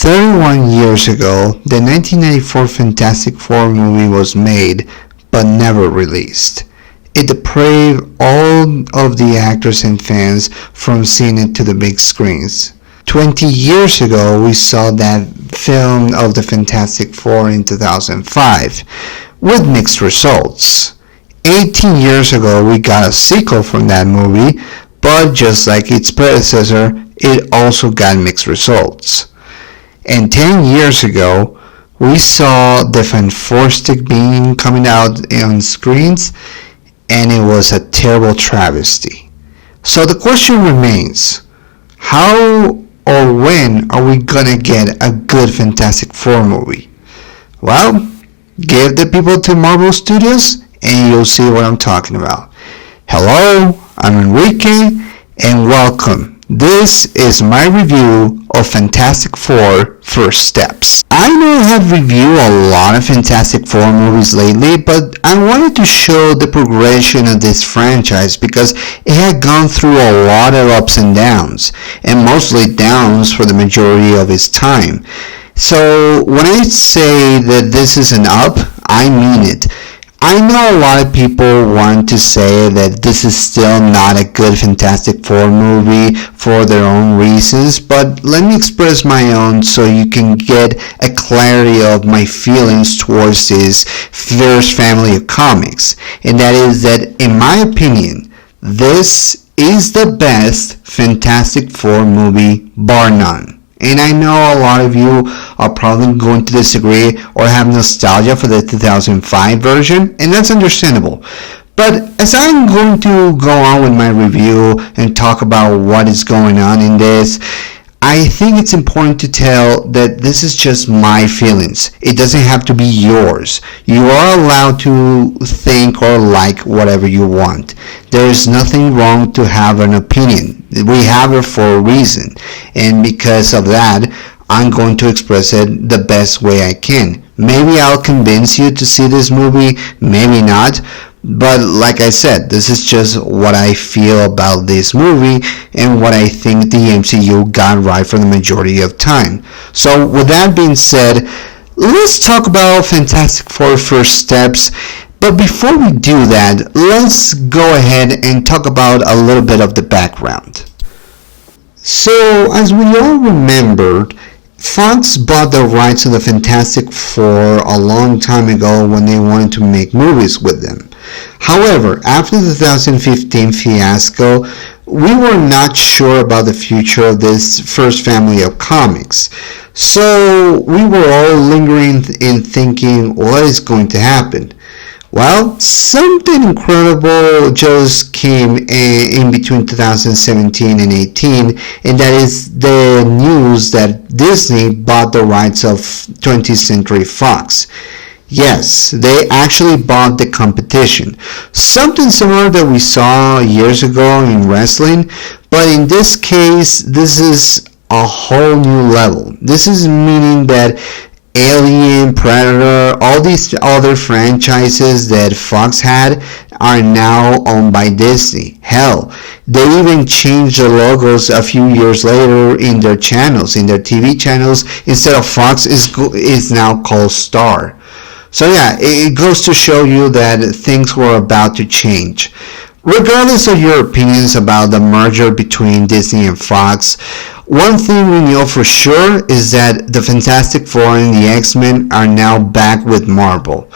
31 years ago, the 1994 Fantastic Four movie was made, but never released. It deprived all of the actors and fans from seeing it to the big screens. 20 years ago, we saw that film of the Fantastic Four in 2005, with mixed results. 18 years ago, we got a sequel from that movie, but just like its predecessor, it also got mixed results. And 10 years ago, we saw the Fantastic Being coming out on screens, and it was a terrible travesty. So the question remains, how or when are we gonna get a good Fantastic Four movie? Well, give the people to Marvel Studios and you'll see what I'm talking about. Hello, I'm Enrique, and welcome. This is my review of Fantastic Four First Steps. I know I have reviewed a lot of Fantastic Four movies lately, but I wanted to show the progression of this franchise because it had gone through a lot of ups and downs, and mostly downs for the majority of its time. So when I say that this is an up, I mean it. I know a lot of people want to say that this is still not a good Fantastic Four movie for their own reasons, but let me express my own so you can get a clarity of my feelings towards this first family of comics. And that is that, in my opinion, this is the best Fantastic Four movie, bar none. And I know a lot of you are probably going to disagree or have nostalgia for the 2005 version, and that's understandable. But as I'm going to go on with my review and talk about what is going on in this, I think it's important to tell that this is just my feelings. It doesn't have to be yours. You are allowed to think or like whatever you want. There is nothing wrong to have an opinion. We have it for a reason. And because of that, I'm going to express it the best way I can. Maybe I'll convince you to see this movie, maybe not. But like I said, this is just what I feel about this movie and what I think the MCU got right for the majority of time. So with that being said, let's talk about Fantastic Four First Steps. But before we do that, let's go ahead and talk about a little bit of the background. So as we all remembered, Fox bought the rights to the Fantastic Four a long time ago when they wanted to make movies with them. However, after the 2015 fiasco, we were not sure about the future of this first family of comics. So we were all lingering and thinking, what is going to happen? Well, something incredible just came in between 2017 and 18, and that is the news that Disney bought the rights of 20th Century Fox. Yes, they actually bought the competition. Something similar that we saw years ago in wrestling, but in this case, this is a whole new level. This is meaning that Alien, Predator, all these other franchises that Fox had are now owned by Disney. Hell, they even changed the logos a few years later in their channels, in their TV channels. Instead of Fox, is now called Star. So yeah, it goes to show you that things were about to change. Regardless of your opinions about the merger between Disney and Fox, one thing we know for sure is that the Fantastic Four and the X-Men are now back with Marvel.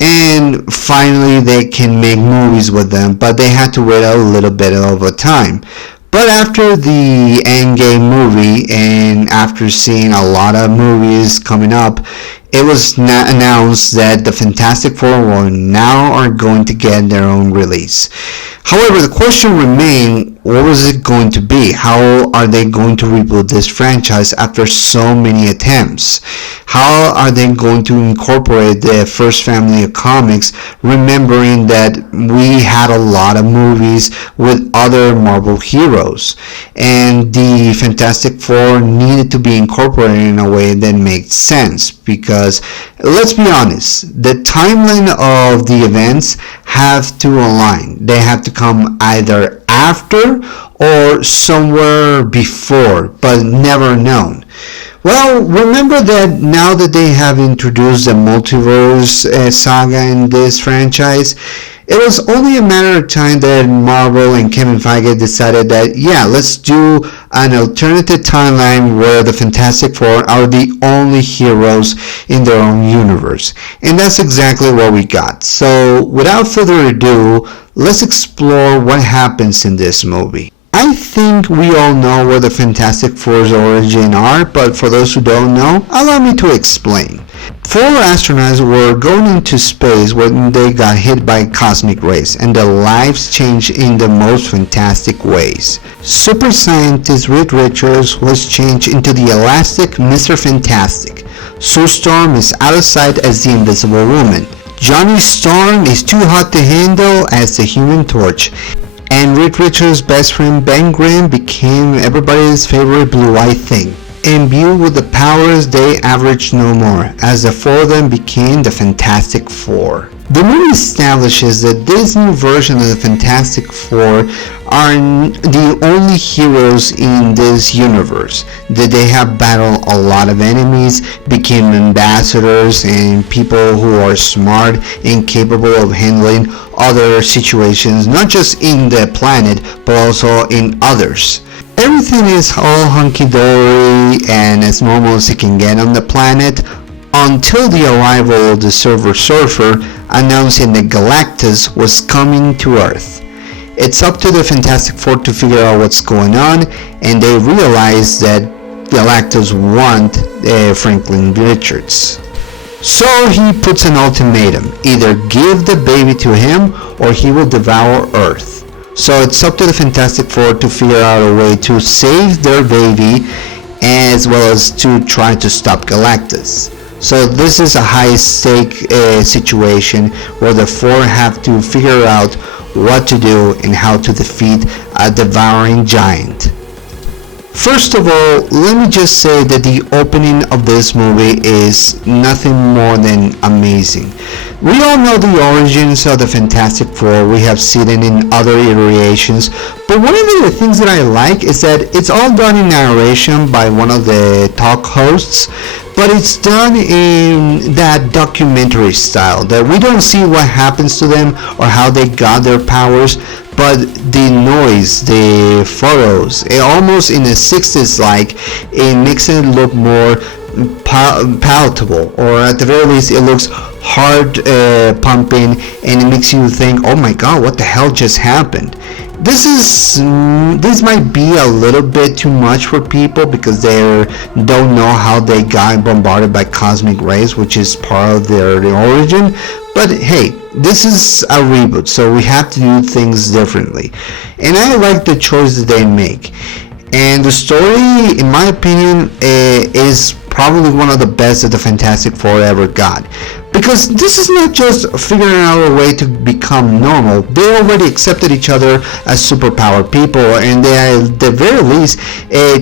And finally they can make movies with them, but they had to wait a little bit of a time. But after the Endgame movie and after seeing a lot of movies coming up, it was announced that the Fantastic Four now are going to get their own release. However, the question remained, what was it going to be? How are they going to reboot this franchise after so many attempts? How are they going to incorporate the first family of comics, remembering that we had a lot of movies with other Marvel heroes, and the Fantastic Four needed to be incorporated in a way that made sense, because let's be honest, the timeline of the events have to align. They have to come either after or somewhere before, but never known. Well, remember that now that they have introduced the multiverse saga in this franchise, it was only a matter of time that Marvel and Kevin Feige decided that, yeah, let's do an alternative timeline where the Fantastic Four are the only heroes in their own universe. And that's exactly what we got. So, without further ado, let's explore what happens in this movie. I think we all know where the Fantastic Four's origin are, but for those who don't know, allow me to explain. Four astronauts were going into space when they got hit by cosmic rays, and their lives changed in the most fantastic ways. Super scientist Reed Richards was changed into the elastic Mr. Fantastic. Sue Storm is out of sight as the Invisible Woman. Johnny Storm is too hot to handle as the Human Torch. And Reed Richards' best friend Ben Grimm became everybody's favorite blue-eyed thing. Imbued with the powers, they averaged no more, as the four of them became the Fantastic Four. The movie establishes that this new version of the Fantastic Four are the only heroes in this universe, that they have battled a lot of enemies, became ambassadors, and people who are smart and capable of handling other situations, not just in the planet, but also in others. Everything is all hunky-dory and as normal as it can get on the planet, until the arrival of the Silver Surfer announcing that Galactus was coming to Earth. It's up to the Fantastic Four to figure out what's going on, and they realize that Galactus wants Franklin Richards. So he puts an ultimatum: either give the baby to him or he will devour Earth. So it's up to the Fantastic Four to figure out a way to save their baby, as well as to try to stop Galactus. So this is a high-stake situation where the four have to figure out what to do and how to defeat a devouring giant. First of all, let me just say that the opening of this movie is nothing more than amazing. We all know the origins of the Fantastic Four, we have seen it in other iterations, but one of the things that I like is that it's all done in narration by one of the talk hosts, but it's done in that documentary style, that we don't see what happens to them or how they got their powers, but the noise, the photos, it almost in the 60s like, it makes it look more palatable, or at the very least it looks heart pumping, and it makes you think, oh my god, what the hell just happened? This might be a little bit too much for people because they don't know how they got bombarded by cosmic rays, which is part of their origin. But hey, this is a reboot, so we have to do things differently. And I like the choice that they make. And the story, in my opinion, is probably one of the best that the Fantastic Four ever got. Because this is not just figuring out a way to become normal. They already accepted each other as superpowered people, and they are at the very least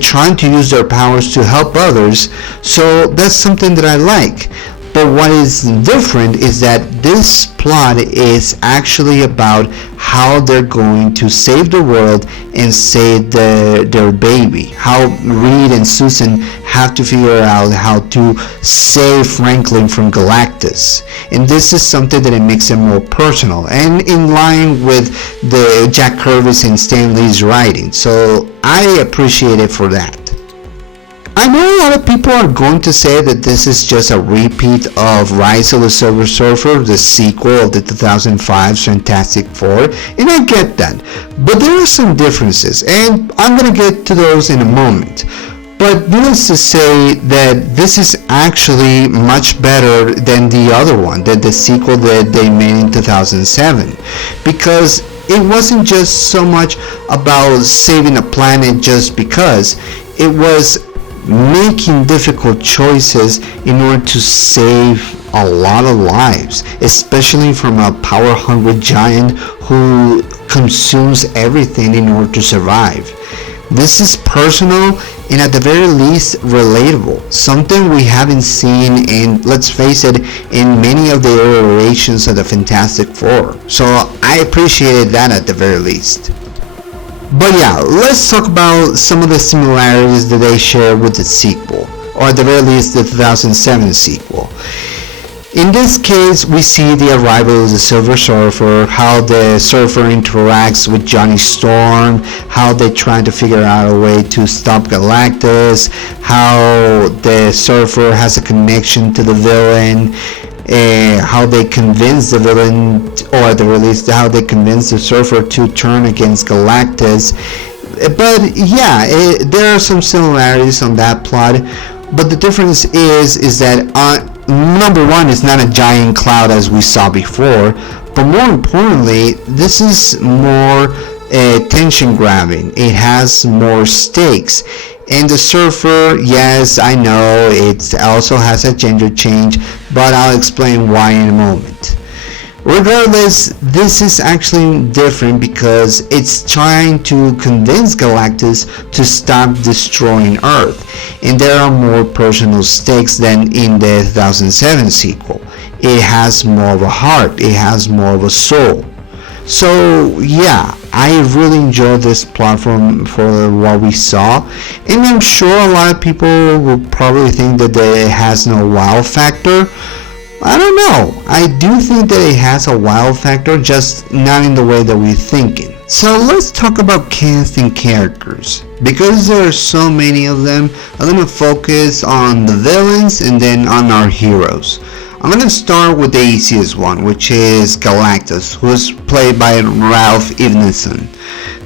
trying to use their powers to help others. So that's something that I like. But what is different is that this plot is actually about how they're going to save the world and save their baby. How Reed and Susan have to figure out how to save Franklin from Galactus. And this is something that it makes it more personal and in line with the Jack Kirby's and Stan Lee's writing. So I appreciate it for that. I know a lot of people are going to say that this is just a repeat of Rise of the Silver Surfer, the sequel of the 2005 Fantastic Four, and I get that. But there are some differences, and I'm going to get to those in a moment. But needless to say that this is actually much better than the other one, than the sequel that they made in 2007, because it wasn't just so much about saving a planet just because. It was making difficult choices in order to save a lot of lives, especially from a power-hungry giant who consumes everything in order to survive. This is personal and at the very least relatable, something we haven't seen in, let's face it, in many of the iterations of the Fantastic Four. So I appreciated that at the very least. But yeah, let's talk about some of the similarities that they share with the sequel. or at the very least the 2007 sequel. In this case, we see the arrival of the Silver Surfer, how the Surfer interacts with Johnny Storm, how they try to figure out a way to stop Galactus, how the Surfer has a connection to the villain, how they convince the villain, or at the release, how they convince the Surfer to turn against Galactus. But yeah, there are some similarities on that plot, but the difference is that number one, it's not a giant cloud as we saw before, but more importantly, this is more tension grabbing. It has more stakes. And the Surfer, yes, I know it also has a gender change, but I'll explain why in a moment. Regardless, this is actually different because it's trying to convince Galactus to stop destroying Earth, and there are more personal stakes than in the 2007 sequel. It has more of a heart, it has more of a soul. So yeah, I really enjoyed this platform for what we saw, and I'm sure a lot of people will probably think that it has no wow factor. I don't know. I do think that it has a wow factor, just not in the way that we're thinking. So let's talk about casting characters. Because there are so many of them, I'm going to focus on the villains and then on our heroes. I'm going to start with the easiest one, which is Galactus, who's played by Ralph Ineson.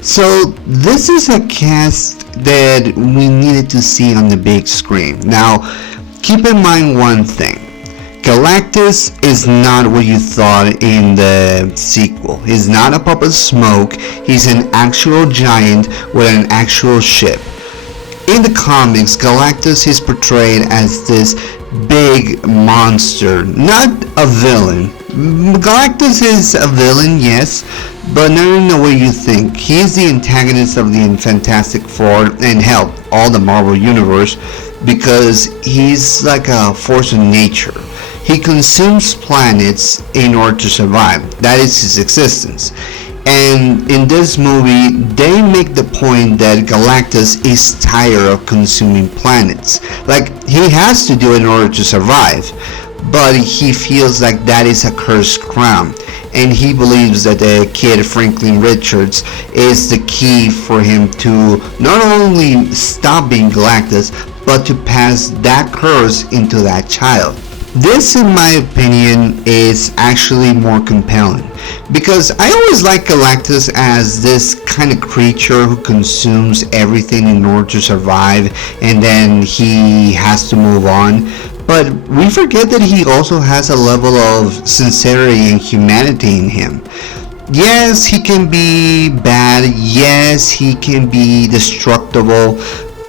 So this is a cast that we needed to see on the big screen. Now, keep in mind one thing. Galactus is not what you thought in the sequel. He's not a puppet smoke. He's an actual giant with an actual ship. In the comics, Galactus is portrayed as this big monster, not a villain. Galactus is a villain, yes, but not in the way you think. He is the antagonist of the Fantastic Four and hell, all the Marvel Universe, because he's like a force of nature. He consumes planets in order to survive. That is his existence. And in this movie, they make the point that Galactus is tired of consuming planets. Like, he has to do it in order to survive. But he feels like that is a cursed crown. And he believes that the kid Franklin Richards is the key for him to not only stop being Galactus, but to pass that curse into that child. This, in my opinion, is actually more compelling, because I always like Galactus as this kind of creature who consumes everything in order to survive, and then he has to move on. But we forget that he also has a level of sincerity and humanity in him. Yes, he can be bad, yes, he can be destructible,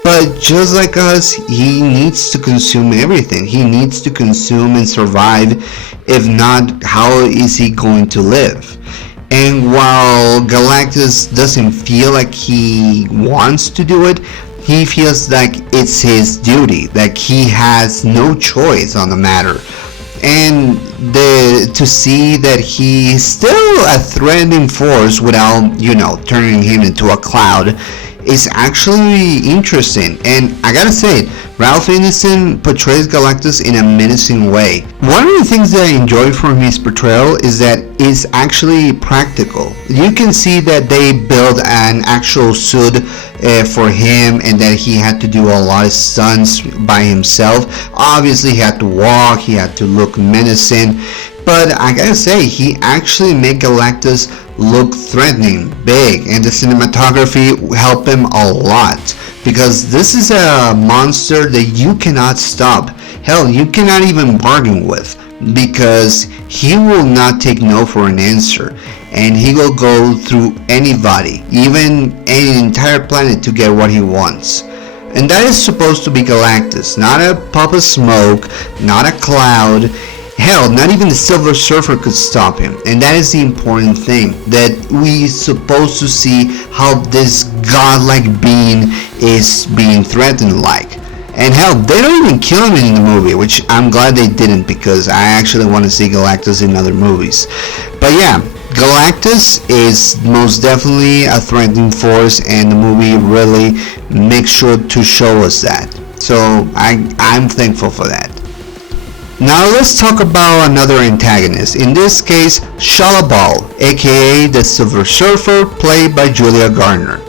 but just like us, he needs to consume everything. He needs to consume and survive. If not, how is he going to live? And while Galactus doesn't feel like he wants to do it, he feels like it's his duty, like he has no choice on the matter. And to see that he's still a threatening force without, turning him into a cloud is actually interesting. And I gotta say, Ralph Ineson portrays Galactus in a menacing way. One of the things that I enjoy from his portrayal is that it's actually practical. You can see that they built an actual suit for him, and that he had to do a lot of stunts by himself. Obviously he had to walk, he had to look menacing, but I gotta say, he actually made Galactus look threatening, big, and the cinematography helped him a lot, because this is a monster that you cannot stop. Hell, you cannot even bargain with, because he will not take no for an answer, and he will go through anybody, even an entire planet, to get what he wants. And that is supposed to be Galactus, not a puff of smoke, not a cloud. Hell, not even the Silver Surfer could stop him. And that is the important thing, that we supposed to see how this godlike being is being threatened like. And hell, they don't even kill him in the movie, which I'm glad they didn't, because I actually want to see Galactus in other movies. But yeah, Galactus is most definitely a threatening force, and the movie really makes sure to show us that. So I'm thankful for that. Now let's talk about another antagonist, in this case Shalabal, aka the Silver Surfer, played by Julia Garner.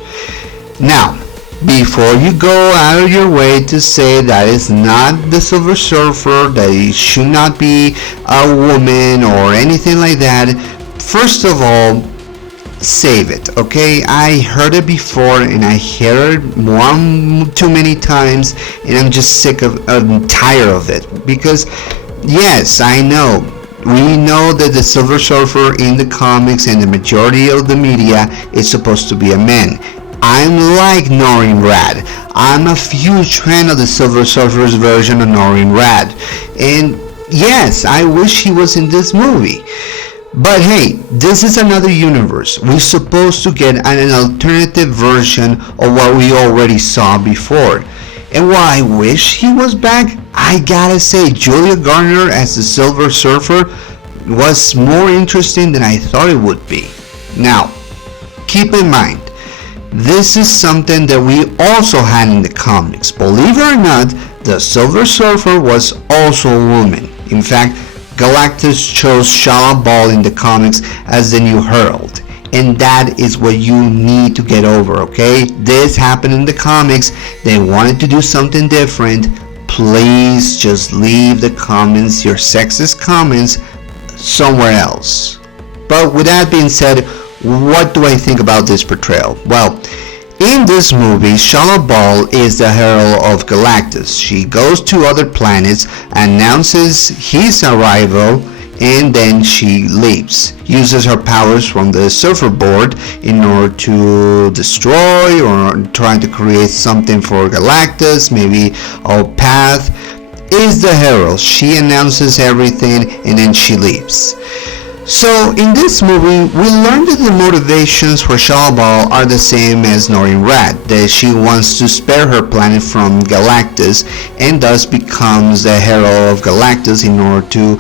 Now, before you go out of your way to say that it's not the Silver Surfer, that it should not be a woman or anything like that, first of all, save it, okay? I heard it before and I heard it one too many times, and I'm just sick of, I'm tired of it. Because yes, I know, we know that the Silver Surfer in the comics and the majority of the media is supposed to be a man. I'm like Norrin Radd. I'm a huge fan of the Silver Surfer's version of Norrin Radd, and yes, I wish he was in this movie. But hey, this is another universe. We're supposed to get an alternative version of what we already saw before. And while I wish he was back, I gotta say Julia Garner as the Silver Surfer was more interesting than I thought it would be. Now, keep in mind, this is something that we also had in the comics. Believe it or not, the Silver Surfer was also a woman. In fact, Galactus chose Shalabal in the comics as the new Herald. And that is what you need to get over, okay? This happened in the comics. They wanted to do something different. Please just leave the comments, your sexist comments, somewhere else. But with that being said, what do I think about this portrayal? Well, in this movie, Shalabal is the herald of Galactus. She goes to other planets, announces his arrival, and then she leaves. Uses her powers from the Surfer Board in order to destroy or trying to create something for Galactus, maybe a path. Is the herald. She announces everything and then she leaves. So in this movie, we learned that the motivations for Shalabal are the same as Norrin Radd, that she wants to spare her planet from Galactus and thus becomes the herald of Galactus in order to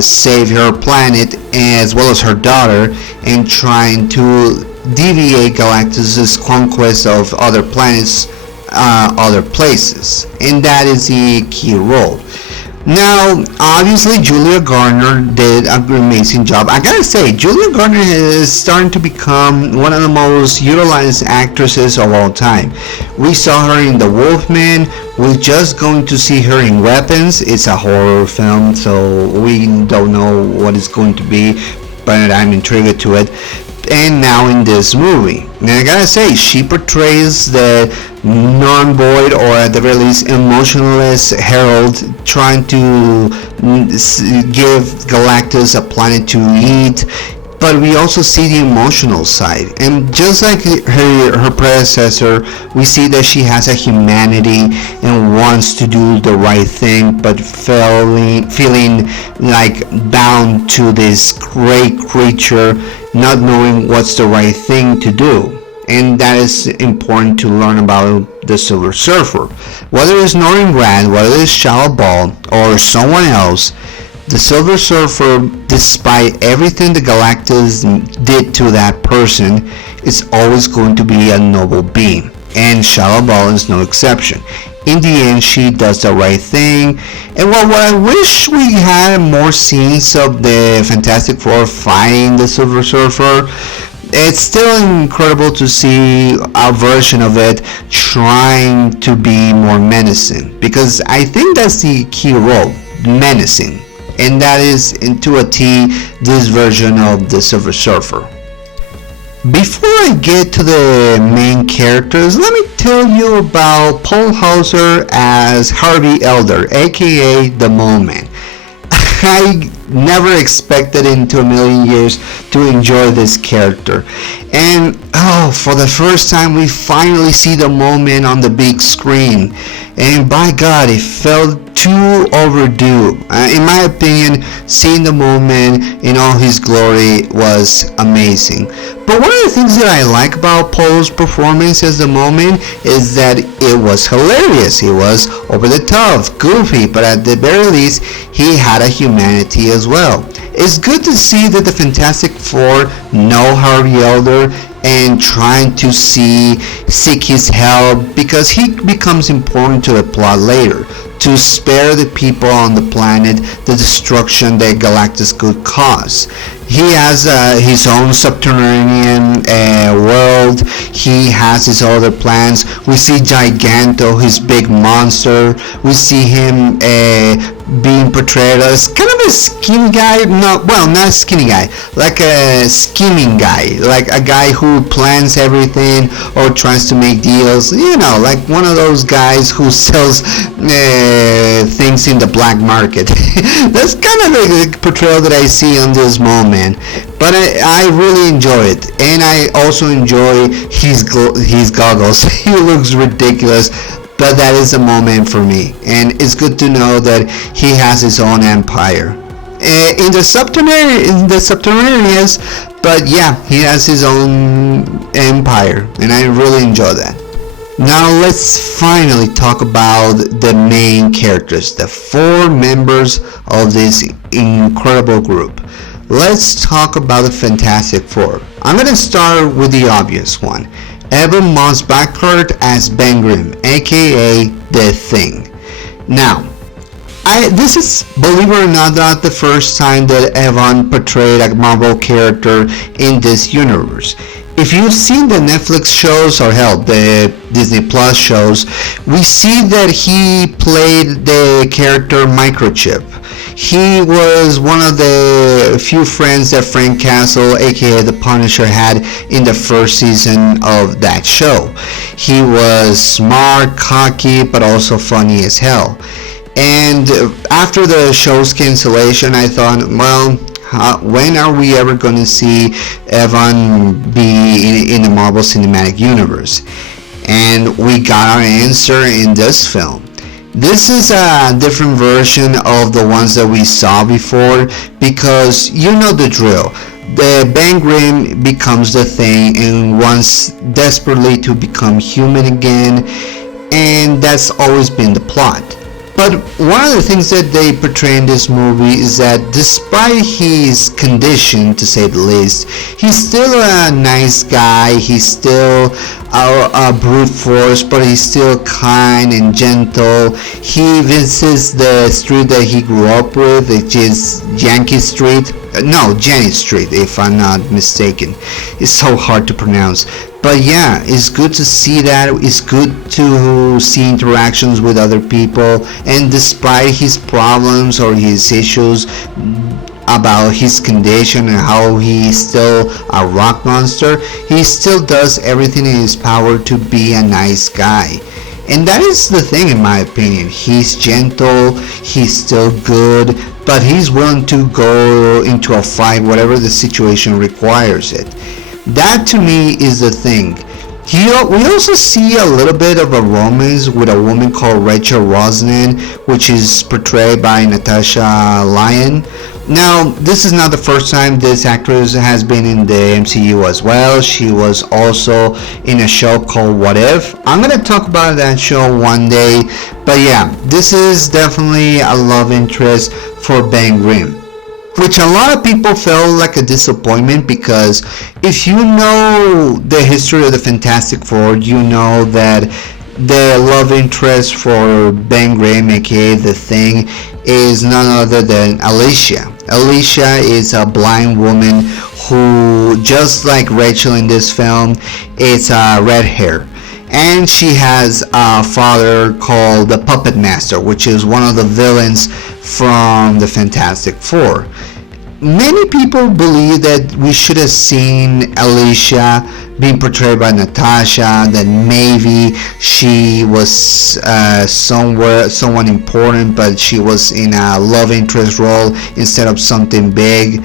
save her planet as well as her daughter, and trying to deviate Galactus's conquest of other planets, other places, and that is the key role. Now, obviously, Julia Garner did an amazing job. I gotta say, Julia Garner is starting to become one of the most utilized actresses of all time. We saw her in The Wolfman. We're just going to see her in Weapons. It's a horror film, so we don't know what it's going to be, but I'm intrigued to it. And now in this movie, and I gotta say, she portrays the non-void, or at the very least emotionless herald, trying to give Galactus a planet to eat. But we also see the emotional side, and just like her predecessor, we see that she has a humanity and wants to do the right thing, but feeling like bound to this great creature, not knowing what's the right thing to do. And that is important to learn about the Silver Surfer. Whether it's Norrin Radd, whether it's Shalabal, or someone else, the Silver Surfer, despite everything the Galactus did to that person, is always going to be a noble being. And Shalabal is no exception. In the end, she does the right thing. And what I wish we had more scenes of the Fantastic Four fighting the Silver Surfer. It's still incredible to see a version of it trying to be more menacing, because I think that's the key role, menacing, and that is to a T this version of the Silver Surfer. Before I get to the main characters, let me tell you about Paul Hauser as Harvey Elder, aka the Mole Man. I never expected into a million years to enjoy this character, and for the first time we finally see the Mole Man on the big screen, and by God, it felt too overdue. In my opinion, seeing the Mole Man in all his glory was amazing. But one of the things that I like about Paul's performance as the Mole Man is that it was hilarious. He was over the top, goofy, but at the very least, he had a humanity as well. It's good to see that the Fantastic Four know Harvey Elder and trying to seek his help, because he becomes important to the plot later, to spare the people on the planet the destruction that Galactus could cause. He has his own subterranean world. He has his other plans. We see Giganto, his big monster. We see him being portrayed as kind of a skinny guy. No, well, not a skinny guy, like a scheming guy, like a guy who plans everything or tries to make deals. You know, like one of those guys who sells things in the black market. That's kind of a portrayal that I see on this moment. But I really enjoy it, and I also enjoy his goggles. He looks ridiculous, but that is a moment for me, and it's good to know that he has his own empire in the subterraneans. But yeah, he has his own empire, and I really enjoy that. Now let's finally talk about the main characters, the 4 members of this incredible group. Let's talk about the Fantastic Four. I'm gonna start with the obvious one. Evan Moss Baccarat as Ben Grimm, aka The Thing. Now, this is, believe it or not the first time that Evan portrayed a Marvel character in this universe. If you've seen the Netflix shows, or hell, the Disney Plus shows, we see that he played the character Microchip. He was one of the few friends that Frank Castle, aka the Punisher, had in the first season of that show. He was smart, cocky, but also funny as hell. And after the show's cancellation, I thought, well, when are we ever going to see Evan be in the Marvel Cinematic Universe? And we got our answer in this film. This is a different version of the ones that we saw before, because you know the drill. The Ben Grimm becomes the Thing and wants desperately to become human again, and that's always been the plot. But one of the things that they portray in this movie is that despite his condition, to say the least, he's still a nice guy. He's still a brute force, but he's still kind and gentle. He visits the street that he grew up with, which is Yankee Street. No, Jenny Street, if I'm not mistaken. It's so hard to pronounce. But yeah, it's good to see that. It's good to see interactions with other people. And despite his problems or his issues about his condition and how he's still a rock monster, he still does everything in his power to be a nice guy. And that is the thing, in my opinion. He's gentle, he's still good, but he's willing to go into a fight, whatever the situation requires it. That to me is the thing. We also see a little bit of a romance with a woman called Rachel Brosnahan, which is portrayed by Natasha Lyonne. Now, this is not the first time this actress has been in the MCU as well. She was also in a show called What If. I'm going to talk about that show one day. But yeah, this is definitely a love interest for Ben Grimm, which a lot of people felt like a disappointment, because if you know the history of the Fantastic Four, you know that the love interest for Ben Grimm, aka The Thing, is none other than Alicia. Alicia is a blind woman who, just like Rachel in this film, is red hair. And she has a father called the Puppet Master, which is one of the villains from the Fantastic Four. Many people believe that we should have seen Alicia being portrayed by Natasha, that maybe she was someone important, but she was in a love interest role instead of something big.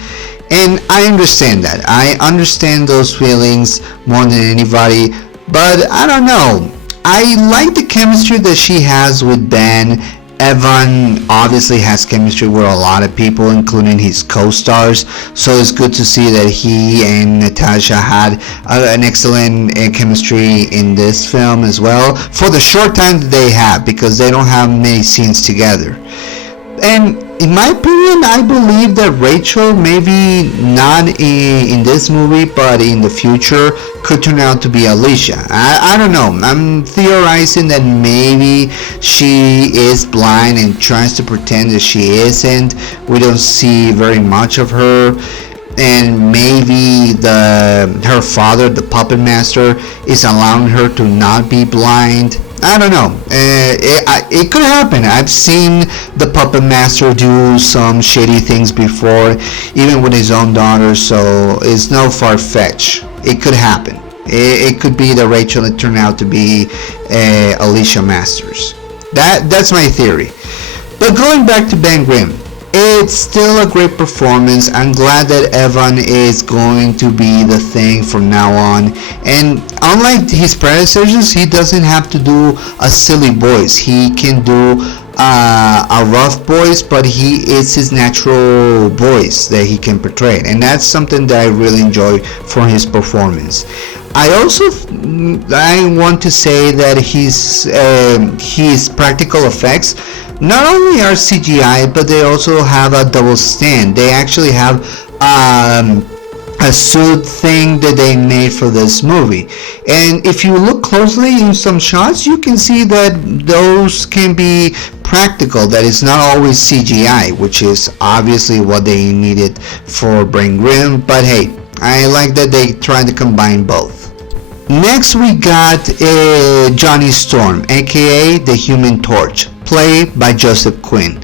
And I understand that. I understand those feelings more than anybody, but I don't know. I like the chemistry that she has with Ben. Evan obviously has chemistry with a lot of people, including his co-stars, so it's good to see that he and Natasha had an excellent chemistry in this film as well, for the short time that they have, because they don't have many scenes together. And In my opinion, I believe that Rachel, maybe not in this movie, but in the future, could turn out to be Alicia. I don't know. I'm theorizing that maybe she is blind and tries to pretend that she isn't. We don't see very much of her. And maybe her father, the puppet master, is allowing her to not be blind. I don't know. It could happen. I've seen the puppet master do some shady things before, even with his own daughter, so it's no far-fetched. It could happen. It could be that Rachel that turned out to be Alicia Masters. That's my theory. But going back to Ben Grimm, it's still a great performance. I'm glad that Evan is going to be the thing from now on. And unlike his predecessors, he doesn't have to do a silly voice. He can do a rough voice, but it's his natural voice that he can portray. And that's something that I really enjoy for his performance. I want to say that his practical effects not only are CGI, but they also have a double stand. They actually have a suit thing that they made for this movie. And if you look closely in some shots, you can see that those can be practical, that it's not always CGI, which is obviously what they needed for Ben Grimm. But hey, I like that they tried to combine both. Next we got Johnny Storm, aka the Human Torch, played by Joseph Quinn.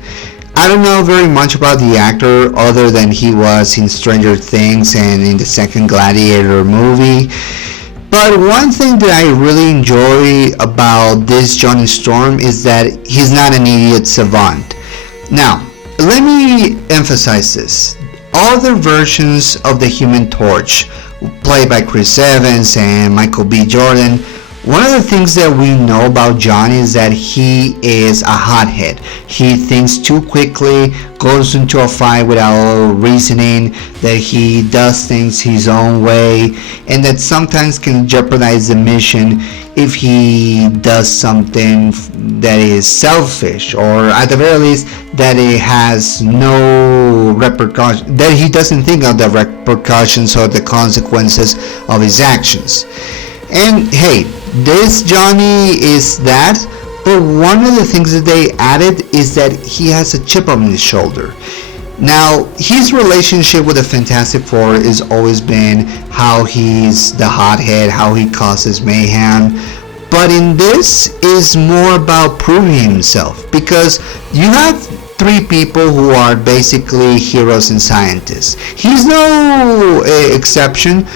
I don't know very much about the actor other than he was in Stranger Things and in the second Gladiator movie. But one thing that I really enjoy about this Johnny Storm is that he's not an idiot savant. Now, let me emphasize this. Other versions of the Human Torch, played by Chris Evans and Michael B. Jordan, one of the things that we know about Johnny is that he is a hothead. He thinks too quickly, goes into a fight without reasoning, that he does things his own way, and that sometimes can jeopardize the mission if he does something that is selfish, or at the very least that it has no repercussions, that he doesn't think of the repercussions or the consequences of his actions. And hey, this Johnny is that, but one of the things that they added is that he has a chip on his shoulder. Now, his relationship with the Fantastic Four has always been how he's the hothead, how he causes mayhem. But in this is more about proving himself, because you have three people who are basically heroes and scientists. He's no exception,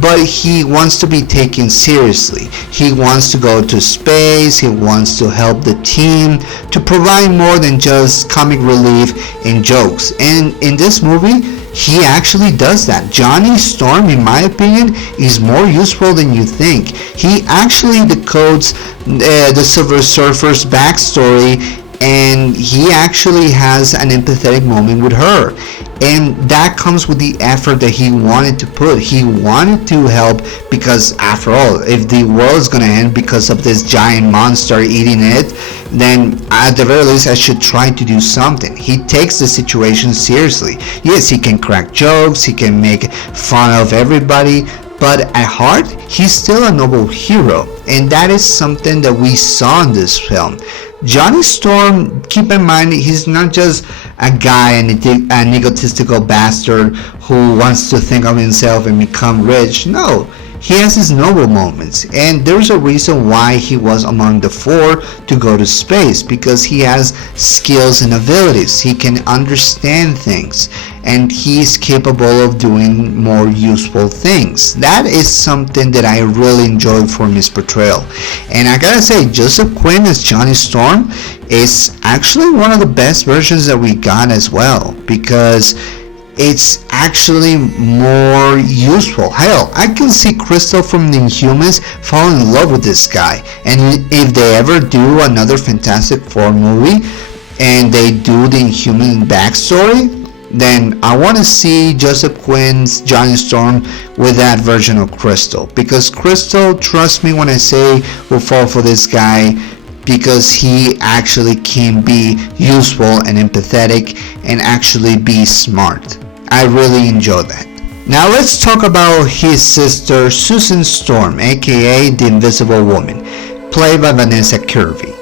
but he wants to be taken seriously. He wants to go to space, he wants to help the team, to provide more than just comic relief and jokes. And in this movie, he actually does that. Johnny Storm, in my opinion, is more useful than you think. He actually decodes the Silver Surfer's backstory, and he actually has an empathetic moment with her, and that comes with the effort that he wanted to put. He wanted to help, because after all, if the world is going to end because of this giant monster eating it, then at the very least I should try to do something. He takes the situation seriously. Yes, he can crack jokes, he can make fun of everybody, but at heart, he's still a noble hero, and that is something that we saw in this film. Johnny Storm, keep in mind, he's not just a guy, an egotistical bastard who wants to think of himself and become rich. No, he has his noble moments, and there's a reason why he was among the four to go to space, because he has skills and abilities. He can understand things, and he's capable of doing more useful things. That is something that I really enjoyed from his portrayal. And I gotta say, Joseph Quinn as Johnny Storm is actually one of the best versions that we got as well, because it's actually more useful. Hell, I can see Crystal from the Inhumans fall in love with this guy, and if they ever do another Fantastic Four movie and they do the Inhuman backstory, then I want to see Joseph Quinn's Johnny Storm with that version of Crystal, because Crystal, trust me when I say, will fall for this guy because he actually can be useful and empathetic and actually be smart. I really enjoy that. Now let's talk about his sister Susan Storm, aka the Invisible Woman, played by Vanessa Kirby.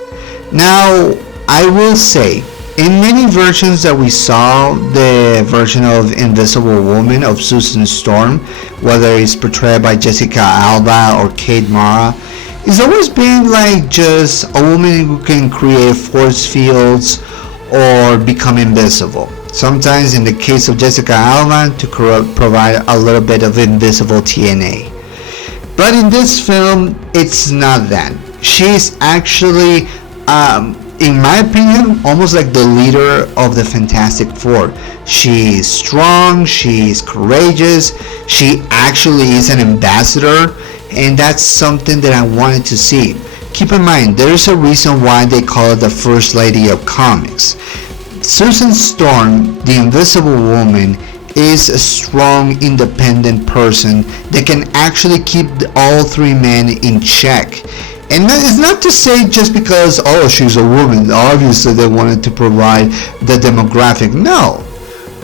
Now I will say, in many versions that we saw, the version of Invisible Woman of Susan Storm, whether it's portrayed by Jessica Alba or Kate Mara, it's always been like just a woman who can create force fields or become invisible. Sometimes in the case of Jessica Alba, to provide a little bit of invisible TNA. But in this film, it's not that. She's actually, in my opinion, almost like the leader of the Fantastic Four. She's strong, she's courageous, she actually is an ambassador, and that's something that I wanted to see. Keep in mind, there's a reason why they call her the First Lady of Comics. Susan Storm, the Invisible Woman, is a strong, independent person that can actually keep all three men in check. And it's not to say just because, oh, she's a woman, obviously they wanted to provide the demographic. No.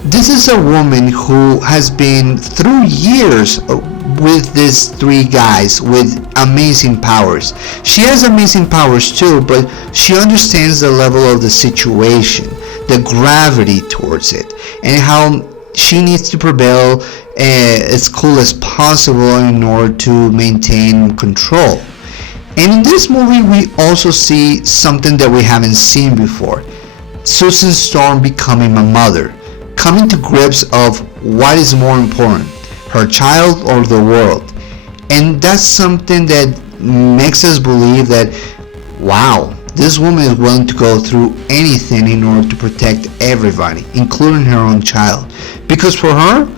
This is a woman who has been through years with these three guys with amazing powers. She has amazing powers too, but she understands the level of the situation, the gravity towards it, and how she needs to prevail as cool as possible in order to maintain control. And in this movie we also see something that we haven't seen before. Susan Storm becoming a mother, coming to grips of what is more important, her child or the world. And that's something that makes us believe that, wow, this woman is willing to go through anything in order to protect everybody, including her own child. Because for her,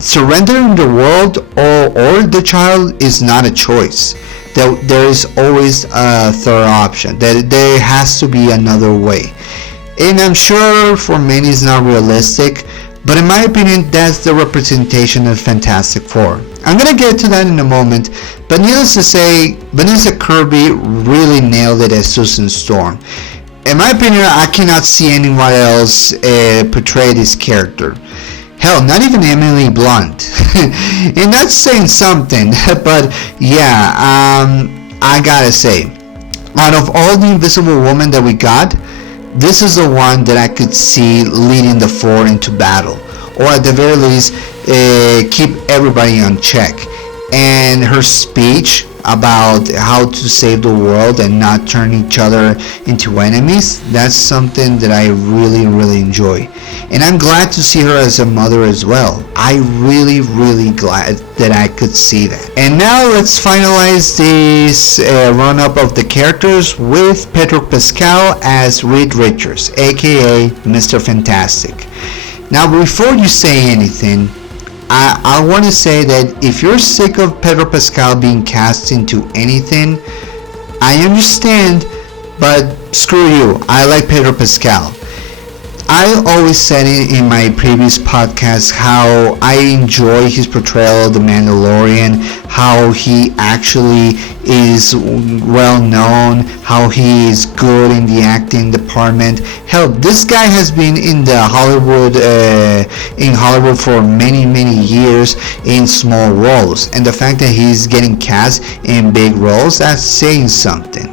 surrendering the world or the child is not a choice. There is always a third option. There has to be another way. And I'm sure for many it's not realistic, but in my opinion that's the representation of Fantastic Four. I'm gonna get to that in a moment, but needless to say, Vanessa Kirby really nailed it as Susan Storm. In my opinion, I cannot see anyone else portray this character. Hell, not even Emily Blunt. And that's saying something, but yeah, I gotta say, out of all the Invisible Woman that we got, this is the one that I could see leading the four into battle, or at the very least keep everybody on check. And her speech about how to save the world and not turn each other into enemies, that's something that I really enjoy. And I'm glad to see her as a mother as well. I really glad that I could see that. And now let's finalize this run-up of the characters with Pedro Pascal as Reed Richards, aka Mr. Fantastic. Now before you say anything, I want to say that if you're sick of Pedro Pascal being cast into anything, I understand, but screw you. I like Pedro Pascal. I always said it in my previous podcast how I enjoy his portrayal of the Mandalorian, how he actually is well known, how he is good in the acting department. Hell, this guy has been in Hollywood for many years in small roles, and the fact that he's getting cast in big roles, that's saying something.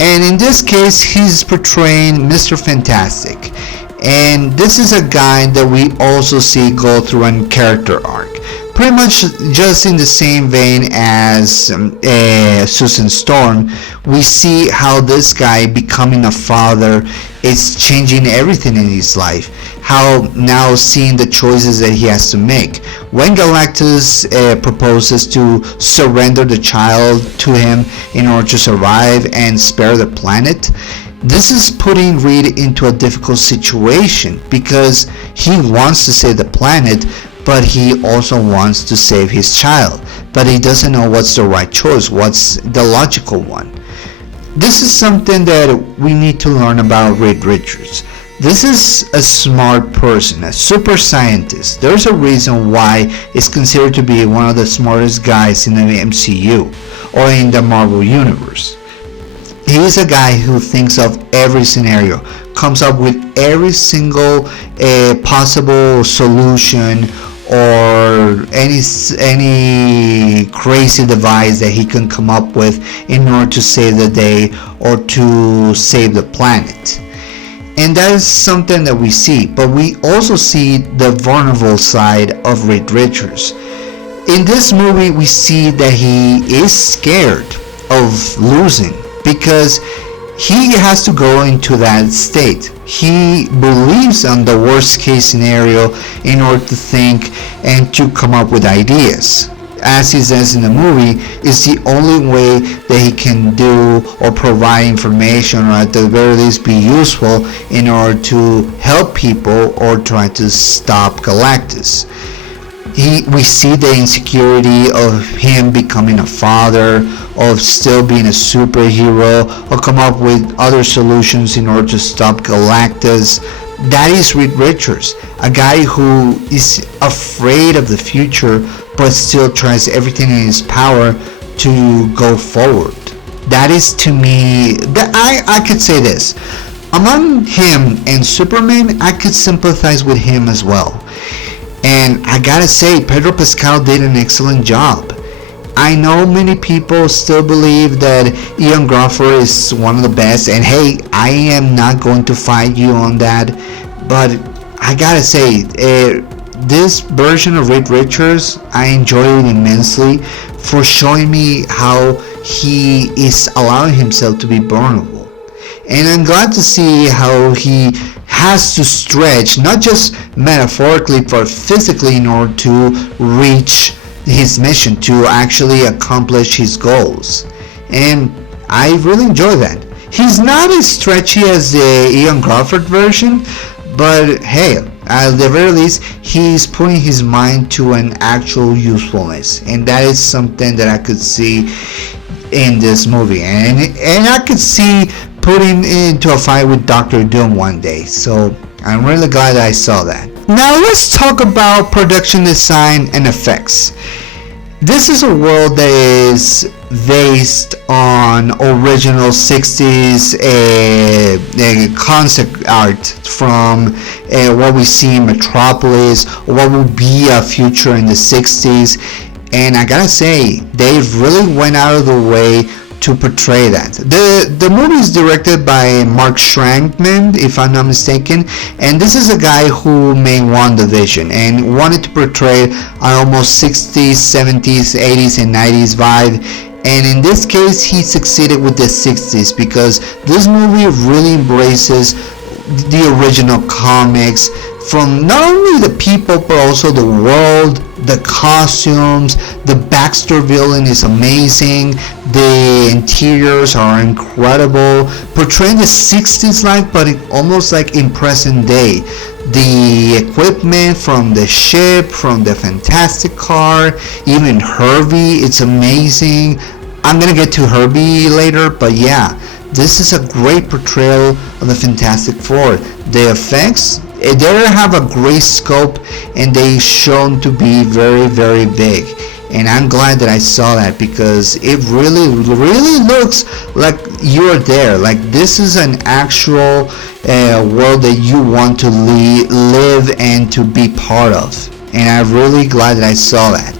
And in this case, he's portraying Mr. Fantastic. And this is a guy that we also see go through a character arc, pretty much just in the same vein as Susan Storm. We see how this guy becoming a father is changing everything in his life, how now seeing the choices that he has to make. When Galactus proposes to surrender the child to him in order to survive and spare the planet, this is putting Reed into a difficult situation because he wants to save the planet, but he also wants to save his child, but he doesn't know what's the right choice, what's the logical one. This is something that we need to learn about Reed Richards. This is a smart person, a super scientist. There's a reason why he's considered to be one of the smartest guys in the MCU or in the Marvel Universe. He's a guy who thinks of every scenario, comes up with every single possible solution or any crazy device that he can come up with in order to save the day or to save the planet. And that is something that we see, but we also see the vulnerable side of Reed Richards. In this movie, we see that he is scared of losing because he has to go into that state. He believes on the worst case scenario in order to think and to come up with ideas. As he says in the movie, it's the only way that he can do or provide information, or at the very least be useful in order to help people or try to stop Galactus. We see the insecurity of him becoming a father, of still being a superhero, or come up with other solutions in order to stop Galactus. That is Reed Richards, a guy who is afraid of the future but still tries everything in his power to go forward. That is, to me, that I could say this. Among him and Superman, I could sympathize with him as well. And I gotta say, Pedro Pascal did an excellent job. I know many people still believe that Ian Crawford is one of the best, and hey, I am not going to fight you on that, but I gotta say, this version of Reed Richards, I enjoy it immensely for showing me how he is allowing himself to be vulnerable. And I'm glad to see how he has to stretch, not just metaphorically but physically, in order to reach his mission, to actually accomplish his goals. And I really enjoy that. He's not as stretchy as the Ian Crawford version, but hey, at the very least, he's putting his mind to an actual usefulness, and that is something that I could see in this movie, and I could see putting into a fight with Doctor Doom one day. So I'm really glad that I saw that. Now let's talk about production design and effects. This is a world that is based on original 60s concept art from what we see in Metropolis, what will be a future in the 60s, and I gotta say, they really went out of the way to portray that. The movie is directed by Mark Schrankman, if I'm not mistaken, and this is a guy who made WandaVision and wanted to portray an almost 60s, 70s, 80s, and 90s vibe. And in this case, he succeeded with the 60s because this movie really embraces the original comics, from not only the people but also the world, the costumes. The Baxter villain is amazing, the interiors are incredible, portraying the 60s like, but almost like in present day. The equipment from the ship, from the Fantastic Car, even Herbie, it's amazing. I'm gonna get to Herbie later, but yeah, this is a great portrayal of the Fantastic Four. The effects, they have a great scope, and they shown to be very, very big. And I'm glad that I saw that because it really looks like you're there. Like this is an actual world that you want to live and to be part of. And I'm really glad that I saw that.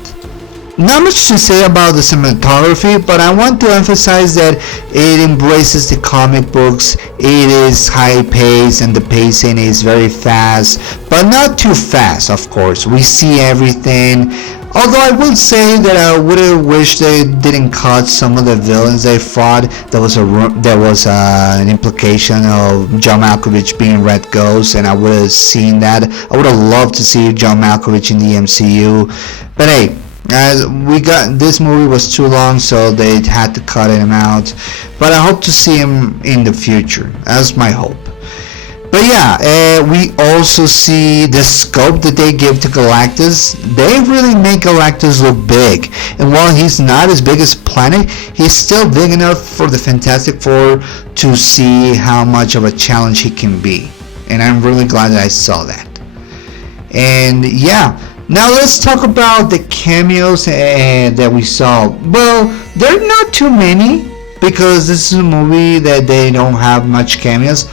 Not much to say about the cinematography, but I want to emphasize that it embraces the comic books. It is high paced and the pacing is very fast, but not too fast, of course. We see everything. Although I would say that I would have wished they didn't cut some of the villains they fought. There was an implication of John Malkovich being Red Ghost, and I would have seen that. I would have loved to see John Malkovich in the MCU, but hey, this movie was too long, so they had to cut him out. But I hope to see him in the future. That's my hope. But yeah, we also see the scope that they give to Galactus. They really make Galactus look big. And while he's not as big as Planet, he's still big enough for the Fantastic Four to see how much of a challenge he can be. And I'm really glad that I saw that. And yeah, now let's talk about the cameos that we saw. Well, there are not too many. because this is a movie that they don't have much cameos.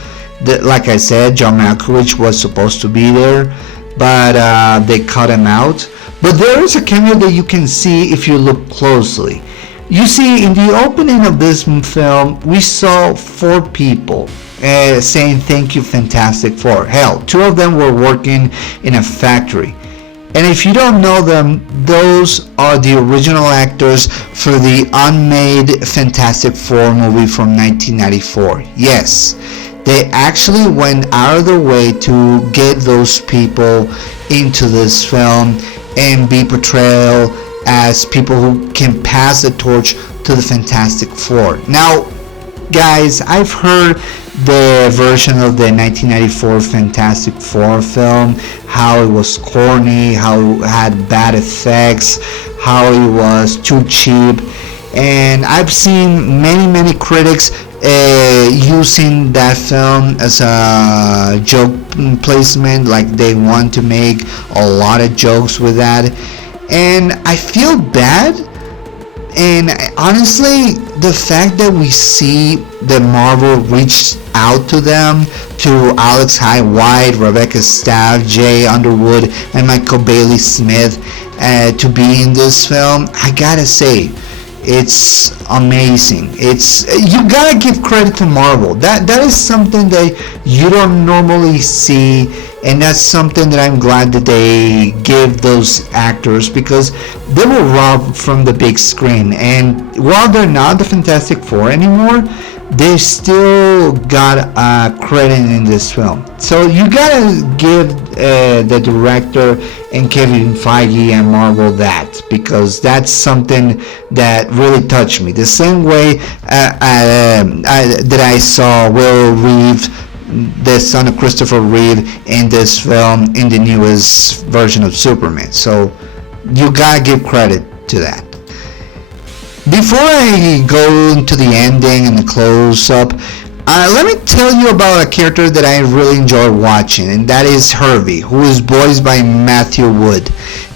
Like I said, John Malkovich was supposed to be there, but they cut him out. But there is a cameo that you can see if you look closely. You see, in the opening of this film, we saw 4 people saying thank you Fantastic Four. Hell, 2 of them were working in a factory. And if you don't know them, those are the original actors for the unmade Fantastic Four movie from 1994. Yes, they actually went out of their way to get those people into this film and be portrayed as people who can pass the torch to the Fantastic Four. Now, guys, I've heard the version of the 1994 Fantastic Four film, how it was corny, how it had bad effects, how it was too cheap, and I've seen many critics using that film as a joke placement, like they want to make a lot of jokes with that, and I feel bad. And honestly, the fact that we see that Marvel reached out to them, to Alex Hyde White, Rebecca Staff, Jay Underwood, and Michael Bailey Smith to be in this film, I gotta say, it's amazing. You gotta give credit to Marvel. That is something that you don't normally see, and that's something that I'm glad that they give those actors, because they were robbed from the big screen. And while they're not the Fantastic Four anymore, they still got credit in this film. So you gotta give the director and Kevin Feige and Marvel that, because that's something that really touched me. The same way that I saw Will Reeve, the son of Christopher Reeve, in this film, in the newest version of Superman. So you gotta give credit to that. Before I go into the ending and the close-up, let me tell you about a character that I really enjoy watching, and that is Hervey, who is voiced by Matthew Wood.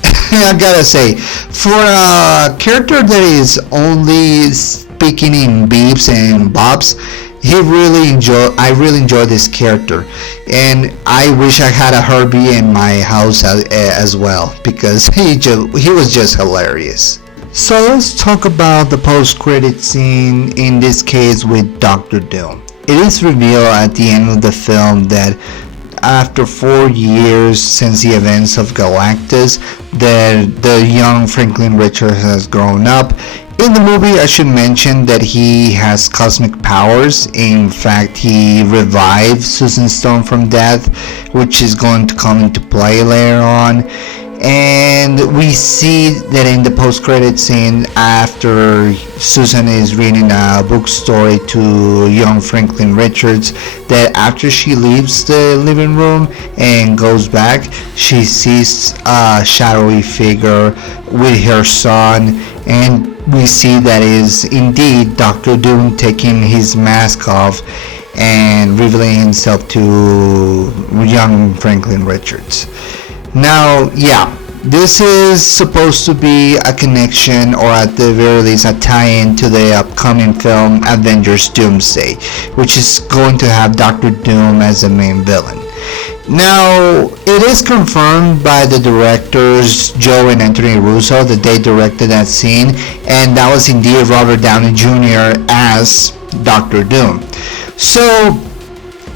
I gotta say, for a character that is only speaking in beeps and bops, I really enjoy this character, and I wish I had a Herbie in my house as well, because he was just hilarious. So let's talk about the post-credit scene, in this case with Doctor Doom. It is revealed at the end of the film that after 4 years since the events of Galactus, the young Franklin Richards has grown up. In the movie, I should mention that he has cosmic powers. In fact, he revived Susan Stone from death, which is going to come into play later on. And we see that in the post-credit scene, after Susan is reading a book story to young Franklin Richards, that after she leaves the living room and goes back, she sees a shadowy figure with her son, and we see that is indeed Dr. Doom taking his mask off and revealing himself to young Franklin Richards. Now, yeah, this is supposed to be a connection, or at the very least a tie-in to the upcoming film Avengers Doomsday, which is going to have Dr. Doom as the main villain. Now, it is confirmed by the directors Joe and Anthony Russo that they directed that scene, and that was indeed Robert Downey Jr. as Dr. Doom. So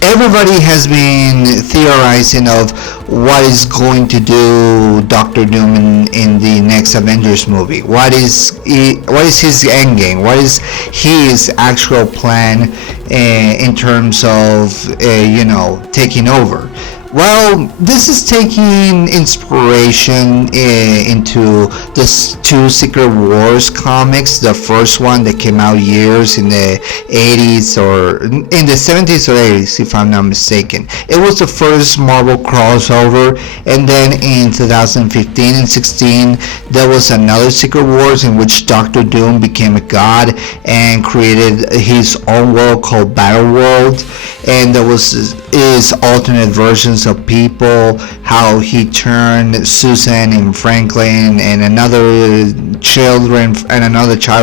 everybody has been theorizing of what is going to do Doctor Doom in the next Avengers movie. What is his end game? What is his actual plan in terms of taking over? Well, this is taking inspiration into the 2 Secret Wars comics. The first one that came out years in the 80s, or in the 70s or 80s, if I'm not mistaken. It was the first Marvel crossover, and then in 2015 and 16, there was another Secret Wars in which Doctor Doom became a god and created his own world called Battle World, and there was his alternate versions of people, how he turned Susan and Franklin and another child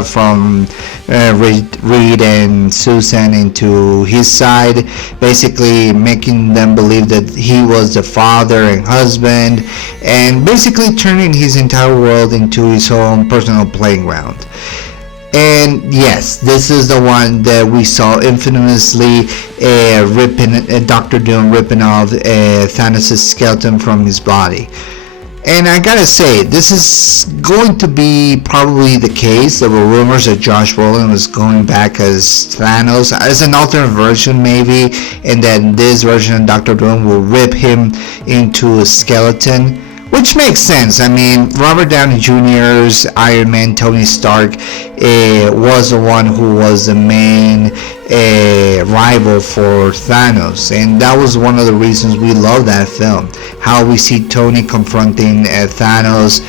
from Reed and Susan into his side, basically making them believe that he was the father and husband, and basically turning his entire world into his own personal playground. And yes, this is the one that we saw infamously ripping Doctor Doom ripping off Thanos' skeleton from his body. And I gotta say, this is going to be probably the case. There were rumors that Josh Brolin was going back as Thanos, as an alternate version maybe, and then this version of Doctor Doom will rip him into a skeleton, which makes sense. I mean, Robert Downey Jr.'s Iron Man, Tony Stark, was the one who was the main rival for Thanos, and that was one of the reasons we love that film. How we see Tony confronting Thanos,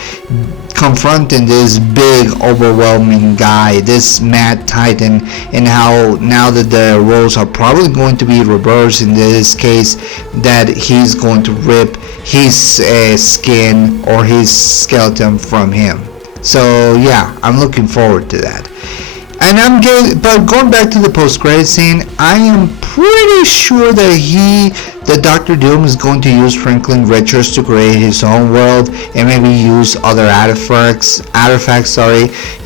confronting this big, overwhelming guy, this mad titan, and how now that the roles are probably going to be reversed in this case, that he's going to rip his skin or his skeleton from him. So yeah, I'm looking forward to that. And but going back to the post-credit scene, I am pretty sure that Doctor Doom is going to use Franklin Richards to create his own world, and maybe use other artifacts,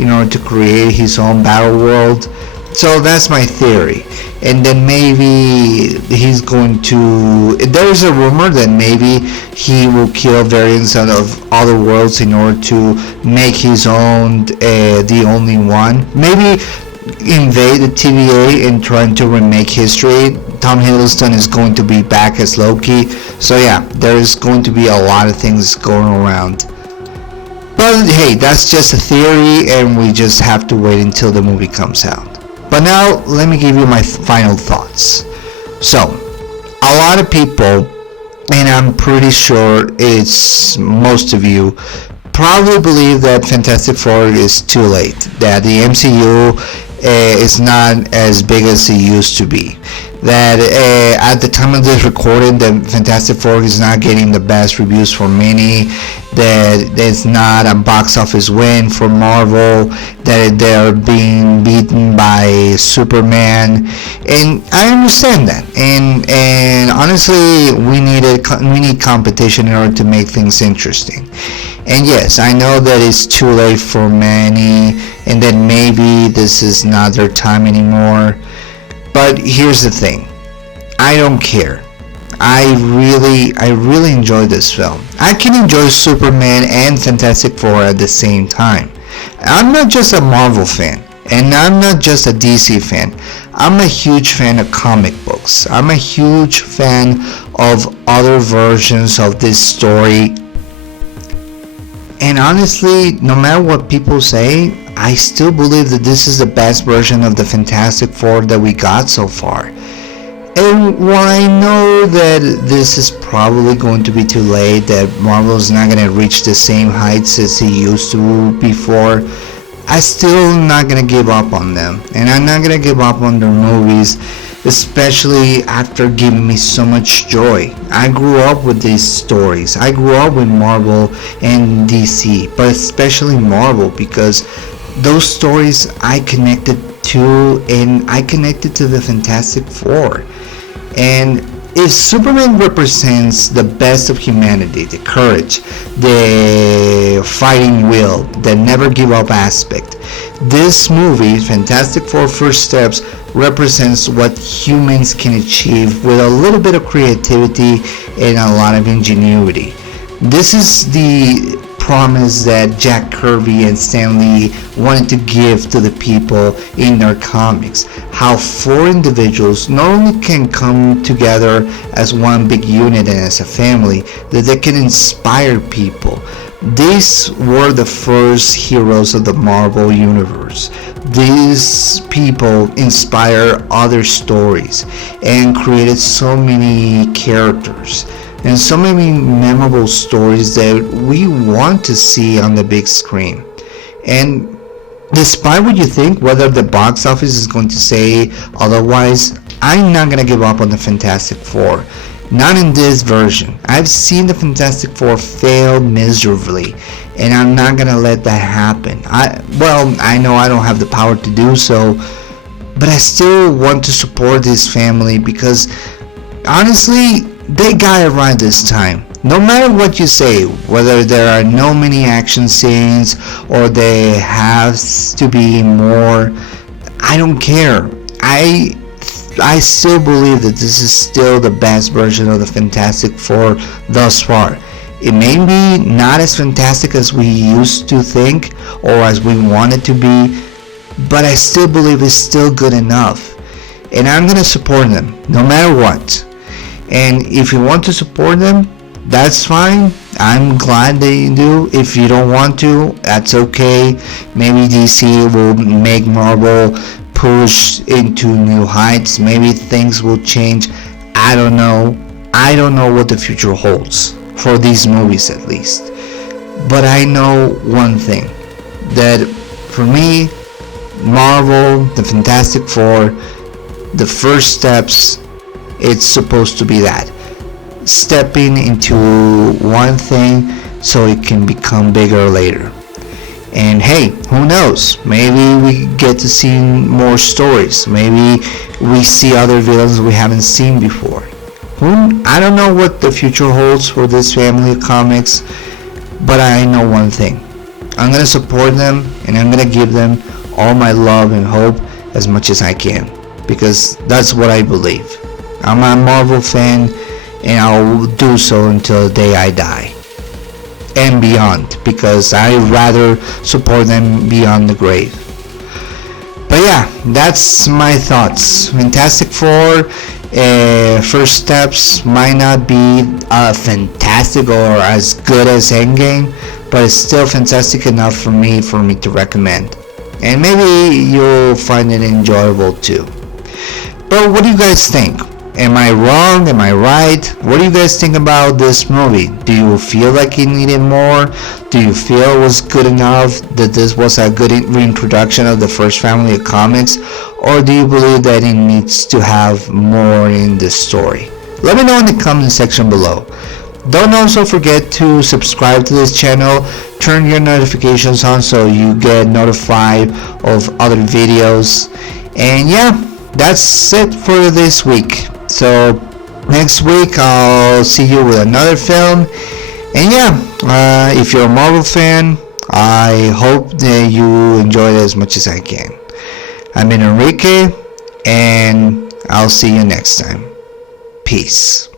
in order to create his own battle world. So that's my theory. And then maybe he's going to... There's a rumor that maybe he will kill variants out of other worlds in order to make his own the only one. Maybe invade the TVA and trying to remake history. Tom Hiddleston is going to be back as Loki. So yeah, there is going to be a lot of things going around. But hey, that's just a theory, and we just have to wait until the movie comes out. But now, let me give you my final thoughts. So, a lot of people, and I'm pretty sure it's most of you, probably believe that Fantastic Four is too late, that the MCU is not as big as it used to be, that at the time of this recording, the Fantastic Four is not getting the best reviews from many, that it's not a box office win for Marvel, that they're being beaten by Superman, and I understand that, and honestly, we need competition in order to make things interesting. And yes, I know that it's too late for many, and that maybe this is not their time anymore, but here's the thing, I don't care. I really enjoy this film. I can enjoy Superman and Fantastic Four at the same time. I'm not just a Marvel fan, and I'm not just a DC fan. I'm a huge fan of comic books. I'm a huge fan of other versions of this story. And honestly, no matter what people say, I still believe that this is the best version of the Fantastic Four that we got so far. And while I know that this is probably going to be too late, that Marvel's not going to reach the same heights as it used to before, I'm still not going to give up on them. And I'm not going to give up on their movies, especially after giving me so much joy. I grew up with these stories. I grew up with Marvel and DC, but especially Marvel, because those stories I connected to, and I connected to the Fantastic Four. And if Superman represents the best of humanity, the courage, the fighting will, the never give up aspect, this movie, Fantastic Four First Steps, represents what humans can achieve with a little bit of creativity and a lot of ingenuity. This is the promise that Jack Kirby and Stan Lee wanted to give to the people in their comics. How four individuals not only can come together as one big unit and as a family, that they can inspire people. These were the first heroes of the Marvel Universe. These people inspire other stories and created so many characters and so many memorable stories that we want to see on the big screen. And despite what you think, whether the box office is going to say otherwise, I'm not going to give up on the Fantastic Four. Not in this version. I've seen the Fantastic Four fail miserably, and I'm not gonna let that happen. I know I don't have the power to do so, but I still want to support this family because honestly, they got it right this time. No matter what you say, whether there are no many action scenes or there has to be more, I don't care. I still believe that this is still the best version of the Fantastic Four thus far. It may be not as fantastic as we used to think or as we want it to be, but I still believe it's still good enough. And I'm going to support them no matter what. And if you want to support them, that's fine. I'm glad that you do. If you don't want to, that's okay. Maybe DC will make Marvel push into new heights. Maybe things will change. I don't know. I don't know what the future holds for these movies, at least. But I know one thing, that for me, Marvel, the Fantastic Four, the first steps, it's supposed to be that. Stepping into one thing so it can become bigger later. And hey, who knows? Maybe we get to see more stories. Maybe we see other villains we haven't seen before. I don't know what the future holds for this family of comics, but I know one thing. I'm going to support them, and I'm going to give them all my love and hope as much as I can, because that's what I believe. I'm a Marvel fan, and I'll do so until the day I die and beyond, because I'd rather support them beyond the grave. But yeah, that's my thoughts. Fantastic Four, first steps might not be fantastic or as good as Endgame, but it's still fantastic enough for me to recommend. And maybe you'll find it enjoyable too. But what do you guys think? Am I wrong? Am I right? What do you guys think about this movie? Do you feel like it needed more? Do you feel it was good enough, that this was a good reintroduction of the first family of comics? Or do you believe that it needs to have more in the story? Let me know in the comment section below. Don't also forget to subscribe to this channel, turn your notifications on so you get notified of other videos. And yeah, that's it for this week. So next week I'll see you with another film. And yeah, if you're a Marvel fan, I hope that you enjoy it as much as I can. I've been Enrique, and I'll see you next time. Peace.